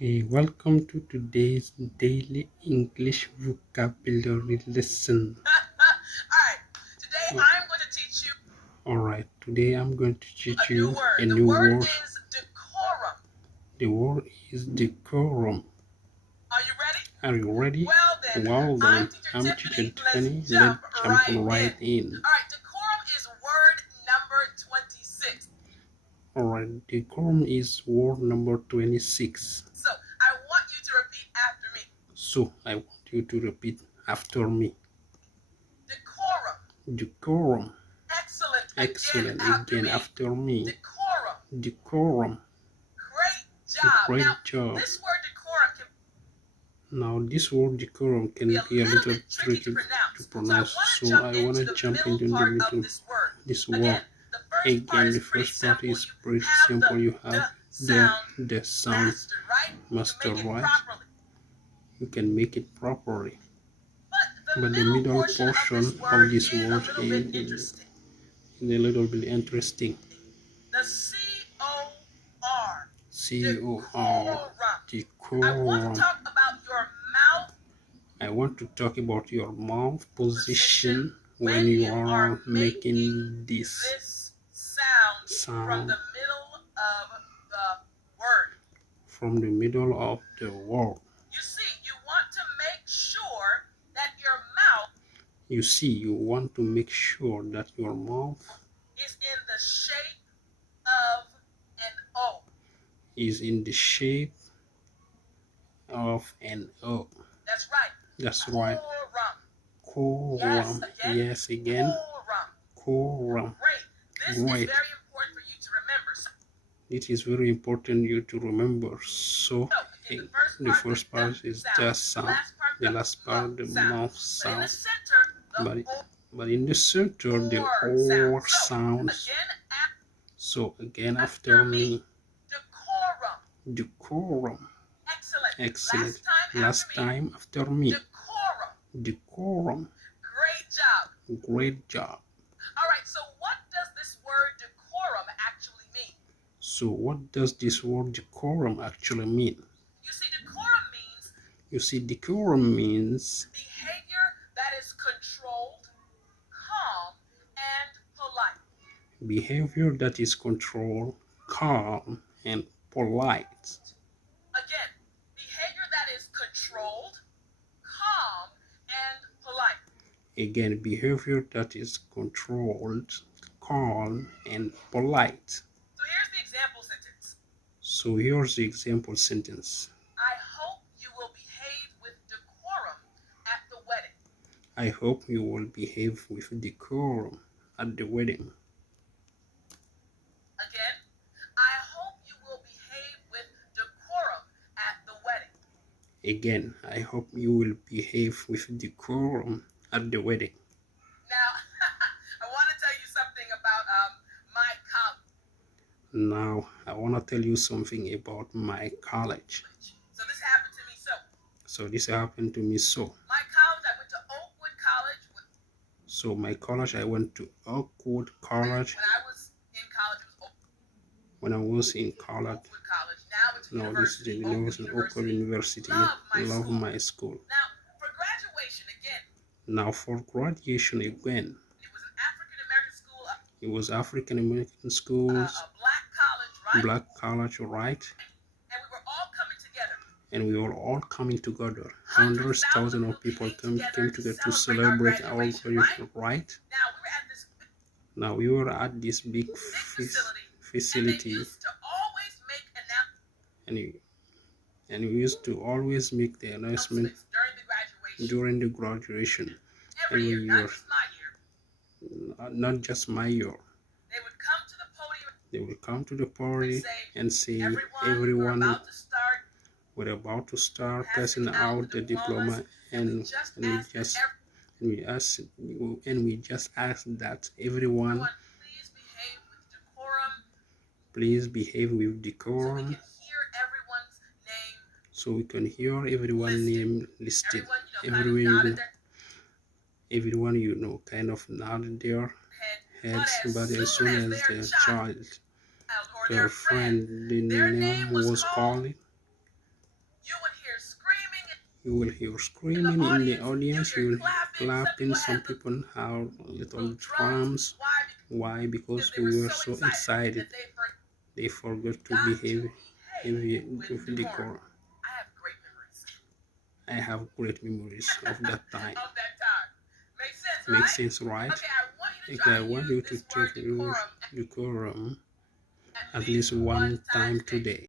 Hey, welcome to today's daily English vocabulary lesson. Alright, today I'm going to teach you a new word. Decorum. The word is decorum. Are you ready? Well then, I'm teacher Tiffany. Let's jump right in. Alright, decorum is word number 26. Alright, decorum is word number 26. So, I want you to repeat after me. Decorum. Decorum. Excellent. Again after me. Decorum. Decorum. Great job. Job. This word decorum can Now this word decorum can be a little tricky to pronounce, so I want to jump into the middle this word. Again, the first part is pretty simple. You have the sound master, right? You can make it properly. But the middle portion of this word is a little bit interesting. The C-O-R. C-O-R. I want to talk about your mouth. I want to talk about your mouth position when you are making this sound from the middle of the word. From the middle of the word. You see, you want to make sure that your mouth you want to make sure that your mouth is in the shape of an O. Is in the shape of an O. That's right. That's right. Quorum. Yes, again. Quorum. Great. This is very important for you to remember. It is very important you to remember. So the first part is just sound. The last part, the mouth sound. But in the center, the O sounds. So again after me. Decorum. Excellent. Last time after me. Decorum. Great job. Alright, so what does this word decorum actually mean? So what does this word decorum actually mean? You see, decorum means behavior that is controlled, calm, and polite. Again, behavior that is controlled, calm, and polite. Again, behavior that is controlled, calm, and polite. So here's the example sentence. I hope you will behave with decorum at the wedding. I hope you will behave with decorum at the wedding. Again, I hope you will behave with decorum at the wedding. Again, I hope you will behave with decorum at the wedding. Now, I want to tell you something about my college. Now, I want to tell you something about my college. So this happened to me so. This happened to me so. My college, I went to Oakwood College. So my college, I went to Oakwood College. When I was in college. Oakwood College. Now this is the University, Oakwood University. Love my school. Now for graduation again. It was an It was African African American school. American schools. A black college, right? Black college, right? And we were all coming together. Hundreds, thousands of people came together to celebrate our graduation, right? Now we were at this big facility, and we used to always make the announcement during the graduation every year, not just my year. They would come to the party and say, everyone, we're about to start passing out the diploma, and we just ask that everyone please behave with decorum, so we can hear everyone's name listed. Everyone you know kind of nodded their heads, but as soon as the child, their friend, the name was called, You will hear screaming in the audience, you will hear clapping, some people have little drums. Why? Because we were so excited. They forgot to behave with decorum. I have great memories of that time. Makes sense, right? Okay, I want you to take your decorum at least one time today.